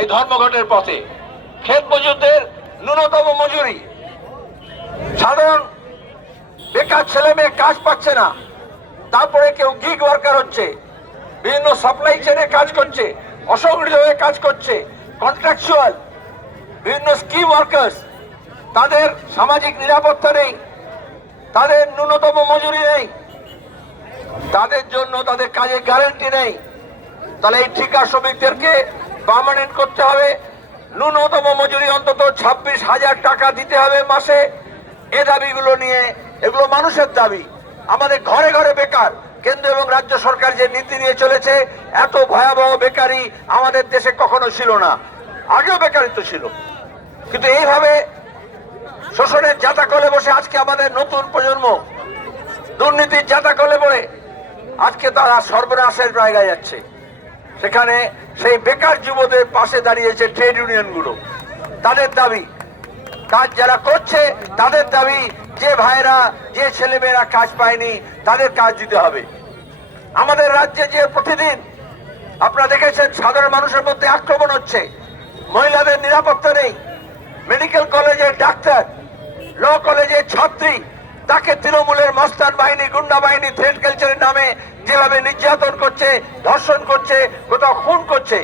এই ধর্মঘটের পথে। ক্ষেত মজুরদের ন্যূনতম মজুরি। সাধারণ বেকার ছেলে মেয়ে কাজ পাচ্ছে না। তারপরে কেউ গিগ ওয়ার্কার হচ্ছে। বিভিন্ন সাপ্লাই চেনে কাজ করছে, অসংগঠিত হয়ে কাজ করছে কন্ট্রাকচুয়াল বিভিন্ন স্কিম ওয়ার্কার্স তাদের সামাজিক নিরাপত্তা নেই। তাদের ন্যূনতম মজুরি নেই। তাদের জন্য তাদের কাজের গ্যারেন্টি নেই। তাহলে এই ঠিকা শ্রমিকদেরকে পার্মানেন্ট করতে হবে। ন্যূনতম মজুরি অন্তত ছাব্বিশ হাজার টাকা দিতে হবে মাসে। এ দাবিগুলো নিয়ে, এগুলো মানুষের দাবি। আমাদের ঘরে ঘরে বেকার। কেন্দ্র এবং রাজ্য সরকার যে নীতি নিয়ে চলেছে, এত ভয়াবহ বেকারি আমাদের দেশে কখনো ছিল না। আগেও বেকারিত্ব ছিল। কিন্তু এইভাবে শোষণের জাতা কলে বসে আজকে আমাদের নতুন প্রজন্ম, দুর্নীতির জাতা কলে পড়ে আজকে তারা সর্বনাশের জায়গায় যাচ্ছে। সেখানে সেই বেকার যুবদের পাশে দাঁড়িয়েছে ট্রেড ইউনিয়নগুলো। তাদের দাবি, কাজ যারা করছে, তাদের দাবি যে ভাইরা যে ছেলেমেয়েরা কাজ পায়নি, তাদের কাজ দিতে হবে। আমাদের রাজ্যে যে প্রতিদিন আপনারা দেখেছেন, সাধারণ মানুষের মধ্যে আক্রমণ হচ্ছে। মহিলাদের নিরাপত্তা নেই। মেডিকেল কলেজের ডাক্তার, ল কলেজের ছাত্রী, তাকে তৃণমূলের মস্তান বাহিনী, গুন্ডা বাহিনী, থ্রেড কালচারের নামে যেভাবে নির্যাতন করছে, ধর্ষণ করছে কোথাও খুন করছে।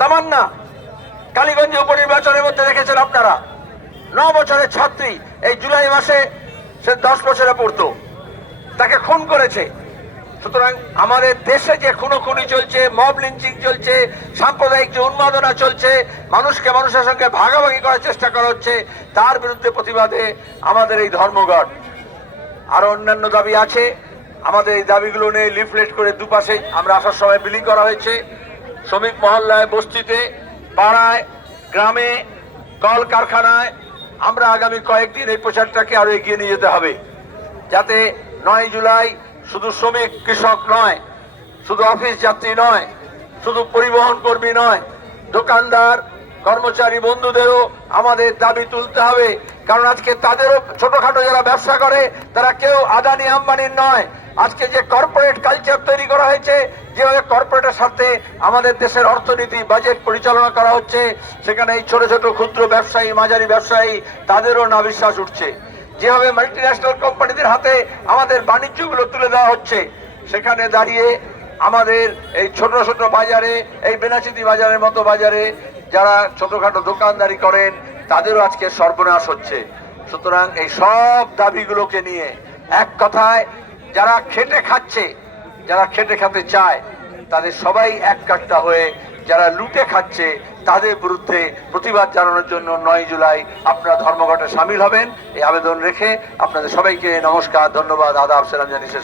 তামান্না, কালীগঞ্জ উপনির্বাচনের মধ্যে দেখেছেন আপনারা। ন বছরের ছাত্রী, এই জুলাই মাসে সে দশ বছরে পড়তো। তাকে খুন করেছে। সুতরাং আমাদের দেশে যে খুনোখুনি চলছে, মব লিঞ্চিং চলছে, সাম্প্রদায়িক যে উন্মাদনা চলছে, মানুষকে মানুষের সঙ্গে ভাগাভাগি করার চেষ্টা করা হচ্ছে, তার বিরুদ্ধে প্রতিবাদে আমাদের এই ধর্মঘট। আরও অন্যান্য দাবি আছে। আমাদের এই দাবিগুলো নিয়ে লিফলেট করে দুপাশে আমরা আসার সময় বিলি করা হয়েছে। শ্রমিক মহল্লায় বস্তিতে পাড়ায়, গ্রামে কল কারখানায় আমরা আগামী কয়েকদিন এই প্রচারটাকে আরও এগিয়ে নিয়ে যেতে হবে। যাতে নয় জুলাই শুধু শ্রমিক, কৃষক নয়, শুধু অফিস যাত্রী নয়, শুধু পরিবহন কর্মী নয়, দোকানদার, কর্মচারী বন্ধুদেরও আমাদের দাবি তুলতে হবে। কারণ আজকে তাদেরও ছোটখাটো যারা ব্যবসা করে, তারা কেউ আদানি আম্বানির নয় আজকে যে কর্পোরেট কালচার তৈরি করা হয়েছে, যেভাবে কর্পোরেটের সাথে আমাদের দেশের অর্থনীতি বাজেট পরিচালনা করা হচ্ছে, সেখানে এই ছোট ছোট ক্ষুদ্র ব্যবসায়ী, মাঝারি ব্যবসায়ী, তাদেরও না বিশ্বাস উঠছে। যেভাবে মাল্টিন্যাশনাল কোম্পানিদের হাতে আমাদের বাণিজ্যগুলো তুলে দেওয়া হচ্ছে, সেখানে দাঁড়িয়ে আমাদের এই ছোট ছোট বাজারে, এই বেনাচিতি বাজারের মতো বাজারে যারা ছোটখাটো দোকানদারি করেন, তাদেরও আজকে সর্বনাশ হচ্ছে। সুতরাং এই সব দাবিগুলোকে নিয়ে এক কথায় যারা খেটে খাচ্ছে, যারা খেটে খেতে চায়, তাদের সবাই এক কাট্টা হয়ে যারা লুটে খাচ্ছে, তাদের বিরুদ্ধে প্রতিবাদ জানানোর জন্য নয় জুলাই আপনারা ধর্মঘটে সামিল হবেন। এই আবেদন রেখে আপনাদের সবাইকে নমস্কার, ধন্যবাদ, আদাব আফসালাম জানিয়ে শেষ